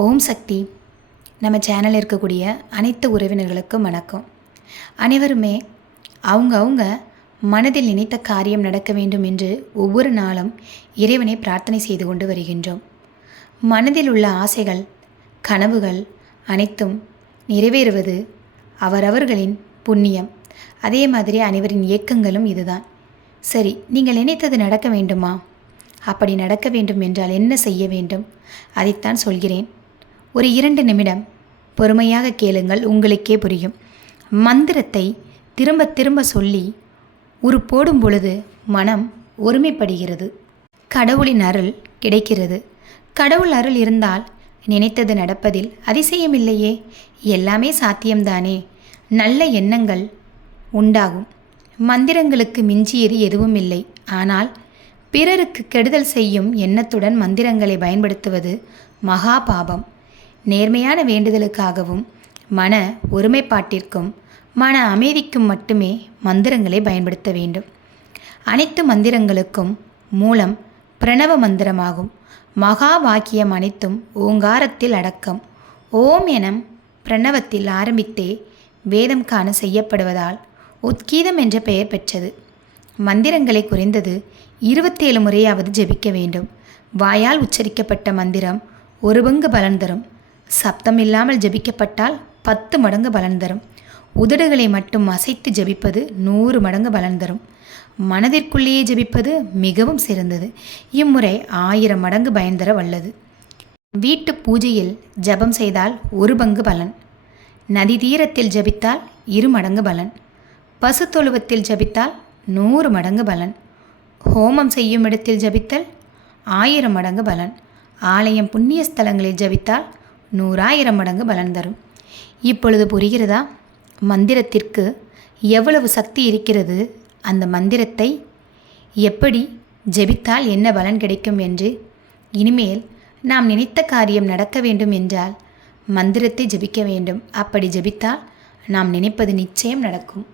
ஓம் சக்தி. நம்ம சேனலில் இருக்கக்கூடிய அனைத்து உறவினர்களுக்கும் வணக்கம். அனைவருமே அவங்க அவங்க மனதில் நினைத்த காரியம் நடக்க வேண்டும் என்று ஒவ்வொரு நாளும் இறைவனை பிரார்த்தனை செய்து கொண்டு வருகின்றோம். மனதில் உள்ள ஆசைகள் கனவுகள் அனைத்தும் நிறைவேறுவது அவரவர்களின் புண்ணியம். அதே மாதிரி அனைவரின் இயக்கங்களும் இதுதான். சரி நீங்கள் நினைத்தது நடக்க வேண்டுமா? அப்படி நடக்க வேண்டும் என்றால் என்ன செய்ய வேண்டும்? அதைத்தான் சொல்கிறேன். ஒரு இரண்டு நிமிடம் பொறுமையாக கேளுங்கள் உங்களுக்கே புரியும். மந்திரத்தை திரும்ப திரும்ப சொல்லி உரு போடும் பொழுது மனம் ஒருமைப்படுகிறது. கடவுளின் அருள் கிடைக்கிறது. கடவுள் அருள் இருந்தால் நினைத்தது நடப்பதில் அதிசயமில்லையே. எல்லாமே சாத்தியம்தானே. நல்ல எண்ணங்கள் உண்டாகும். மந்திரங்களுக்கு மிஞ்சியது எதுவும் இல்லை ஆனால் பிறருக்கு கெடுதல் செய்யும் எண்ணத்துடன் மந்திரங்களை பயன்படுத்துவது மகா பாபம். நேர்மையான வேண்டுதலுக்காகவும் மன ஒருமைப்பாட்டிற்கும் மன அமைதிக்கும் மட்டுமே மந்திரங்களை பயன்படுத்த வேண்டும். அனைத்து மந்திரங்களுக்கும் மூலம் பிரணவ மந்திரமாகும். மகா வாக்கியம் அனைத்தும் ஓங்காரத்தில் அடக்கம். ஓம் எனம் பிரணவத்தில் ஆரம்பித்தே வேதம் காண செய்யப்படுவதால் உத்கீதம் என்ற பெயர் பெற்றது. மந்திரங்களை குறைந்தது இருபத்தேழு முறையாவது ஜெபிக்க வேண்டும். வாயால் உச்சரிக்கப்பட்ட மந்திரம் ஒரு பங்கு பலன் தரும். சப்தம் இல்லாமல் ஜபிக்கப்பட்டால் பத்து மடங்கு பலன் தரும். உதடுகளை மட்டும் அசைத்து ஜபிப்பது நூறு மடங்கு பலன் தரும். மனதிற்குள்ளேயே ஜெபிப்பது மிகவும் சிறந்தது. இம்முறை ஆயிரம் மடங்கு பயன் தர வல்லது. வீட்டு பூஜையில் ஜெபம் செய்தால் ஒரு பங்கு பலன். நதி தீரத்தில் ஜெபித்தால் இரு மடங்கு பலன். பசு தொழுவத்தில் ஜபித்தால் நூறு மடங்கு பலன். ஹோமம் செய்யும் இடத்தில் ஜபித்தல் ஆயிரம் மடங்கு பலன். ஆலயம் புண்ணிய ஸ்தலங்களில் ஜபித்தால் நூறாயிரம் மடங்கு பலன் தரும். இப்பொழுது புரிகிறதா? மந்திரத்திற்கு எவ்வளவு சக்தி இருக்கிறது? அந்த மந்திரத்தை எப்படி ஜெபித்தால் என்ன பலன் கிடைக்கும் என்று இனிமேல் நாம் நினைத்த காரியம் நடக்க வேண்டும் என்றால் மந்திரத்தை ஜெபிக்க வேண்டும். அப்படி ஜெபித்தால் நாம் நினைப்பது நிச்சயம் நடக்கும்.